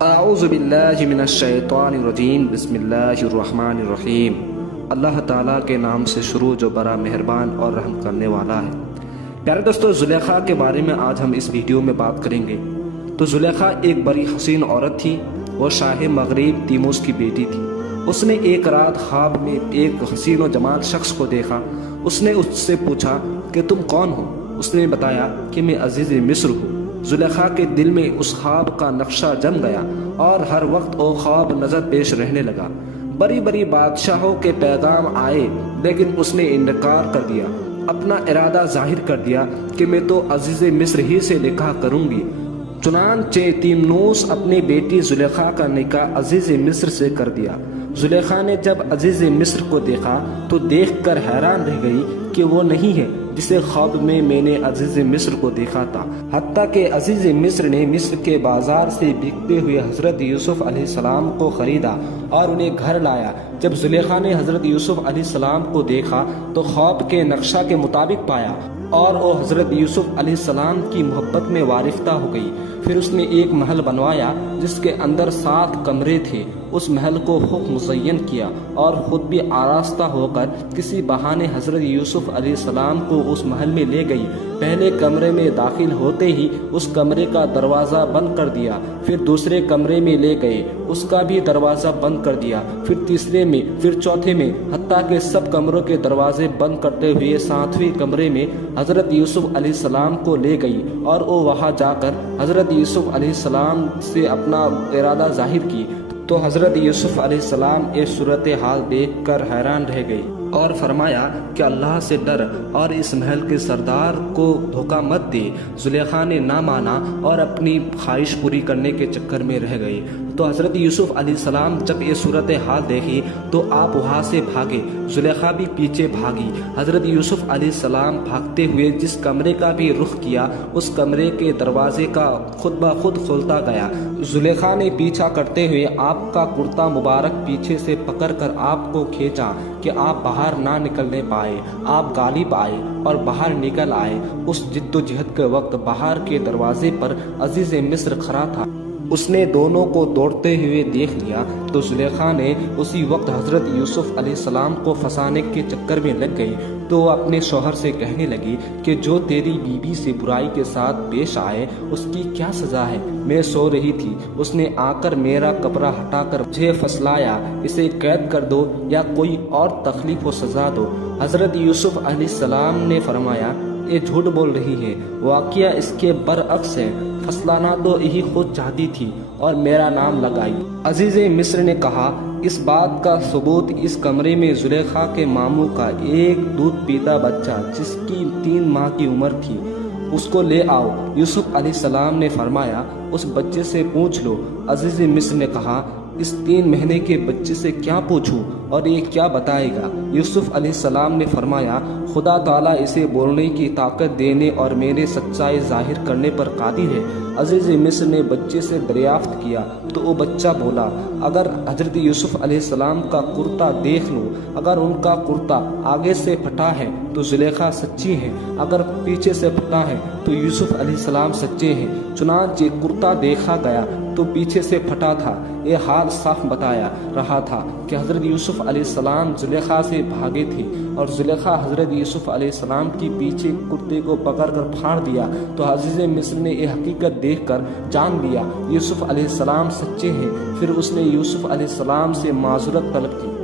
اعوذ باللہ من الشیطان الرجیم بسم اللہ الرحمن الرحیم۔ اللہ تعالیٰ کے نام سے شروع جو بڑا مہربان اور رحم کرنے والا ہے۔ پیارے دوستو، زلیخا کے بارے میں آج ہم اس ویڈیو میں بات کریں گے۔ تو زلیخا ایک بڑی حسین عورت تھی، وہ شاہ مغرب تیموس کی بیٹی تھی۔ اس نے ایک رات خواب میں ایک حسین و جمال شخص کو دیکھا۔ اس نے اس سے پوچھا کہ تم کون ہو؟ اس نے بتایا کہ میں عزیز مصر ہوں۔ زلیخا کے دل میں اس خواب کا نقشہ جم گیا اور ہر وقت وہ خواب نظر پیش رہنے لگا۔ بڑی بڑی بادشاہوں کے پیغام آئے، لیکن اس نے انکار کر دیا، اپنا ارادہ ظاہر کر دیا کہ میں تو عزیز مصر ہی سے نکاح کروں گی۔ چنانچہ تیمنوس اپنی بیٹی زلیخا کا نکاح عزیز مصر سے کر دیا۔ زلیخا نے جب عزیز مصر کو دیکھا تو دیکھ کر حیران رہ گئی کہ وہ نہیں ہے جسے خواب میں نے عزیز مصر کو دیکھا تھا۔ حتیٰ کہ عزیز مصر نے مصر کے بازار سے بکتے ہوئے حضرت یوسف علیہ السلام کو خریدا اور انہیں گھر لایا۔ جب زلیخا نے حضرت یوسف علیہ السلام کو دیکھا تو خواب کے نقشہ کے مطابق پایا اور وہ حضرت یوسف علیہ السلام کی محبت میں وارفتہ ہو گئی۔ پھر اس نے ایک محل بنوایا جس کے اندر 7 کمرے تھے۔ اس محل کو خوب مزین کیا اور خود بھی آراستہ ہو کر کسی بہانے حضرت یوسف علیہ السلام کو اس محل میں لے گئی۔ پہلے کمرے میں داخل ہوتے ہی اس کمرے کا دروازہ بند کر دیا، پھر دوسرے کمرے میں لے گئے، اس کا بھی دروازہ بند کر دیا، پھر تیسرے میں، پھر چوتھے میں، حتیٰ کہ سب کمروں کے دروازے بند کرتے ہوئے 7ویں کمرے میں حضرت یوسف علیہ السلام کو لے گئی اور وہ وہاں جا کر حضرت یوسف علیہ السلام سے اپنا ارادہ ظاہر کی۔ تو حضرت یوسف علیہ السلام یہ صورتحال دیکھ کر حیران رہ گئی اور فرمایا کہ اللہ سے ڈر اور اس محل کے سردار کو دھوکہ مت دے۔ زلیخا نے نہ مانا اور اپنی خواہش پوری کرنے کے چکر میں رہ گئی۔ تو حضرت یوسف علیہ السلام جب یہ صورتحال دیکھی تو آپ وہاں سے بھاگے، زلیخا بھی پیچھے بھاگی۔ حضرت یوسف علیہ السلام بھاگتے ہوئے جس کمرے کا بھی رخ کیا، اس کمرے کے دروازے کا خود بخود کھلتا گیا۔ زلیخا نے پیچھا کرتے ہوئے آپ کا کرتا مبارک پیچھے سے پکڑ کر آپ کو کھینچا کہ آپ باہر نہ نکلنے پائے۔ آپ غالب آئے اور باہر نکل آئے۔ اس جد و جہد کے وقت باہر کے دروازے پر عزیز مصر کھڑا تھا۔ اس نے دونوں کو دوڑتے ہوئے دیکھ لیا تو زلیخا نے اسی وقت حضرت یوسف علیہ السلام کو پھنسانے کے چکر میں لگ گئی۔ تو وہ اپنے شوہر سے کہنے لگی کہ جو تیری بیوی سے برائی کے ساتھ پیش آئے اس کی کیا سزا ہے؟ میں سو رہی تھی، اس نے آ کر میرا کپڑا ہٹا کر مجھے پھسلایا، اسے قید کر دو یا کوئی اور تکلیف و سزا دو۔ حضرت یوسف علیہ السلام نے فرمایا یہ جھوٹ بول رہی ہے، واقعہ اس کے برعکس ہے، پھسلانا تو یہی خود چاہتی تھی اور میرا نام لگائی۔ عزیز مصر نے کہا اس بات کا ثبوت اس کمرے میں زلیخا کے ماموں کا ایک دودھ پیتا بچہ جس کی 3 ماہ کی عمر تھی، اس کو لے آؤ۔ یوسف علیہ السلام نے فرمایا اس بچے سے پوچھ لو۔ عزیز مصر نے کہا اس 3 مہینے کے بچے سے کیا پوچھوں اور یہ کیا بتائے گا؟ یوسف علیہ السلام نے فرمایا خدا تعالیٰ اسے بولنے کی طاقت دینے اور میرے سچائی ظاہر کرنے پر قادر ہے۔ عزیز مصر نے بچے سے دریافت کیا تو وہ بچہ بولا اگر حضرت یوسف علیہ السلام کا کرتا دیکھ لو، اگر ان کا کرتا آگے سے پھٹا ہے تو زلیخا سچی ہے، اگر پیچھے سے پھٹا ہے تو یوسف علیہ السلام سچے ہیں۔ چنانچہ کرتا دیکھا گیا تو پیچھے سے پھٹا تھا۔ یہ حال صاف بتایا رہا تھا کہ حضرت یوسف علیہ السلام زلیخا سے بھاگے تھے اور زلیخا حضرت یوسف علیہ السلام کی پیچھے کرتے کو پکڑ کر پھاڑ دیا۔ تو عزیز مصر نے یہ حقیقت دیکھ کر جان لیا یوسف علیہ السلام سچے ہیں۔ پھر اس نے یوسف علیہ السلام سے معذرت طلب کی۔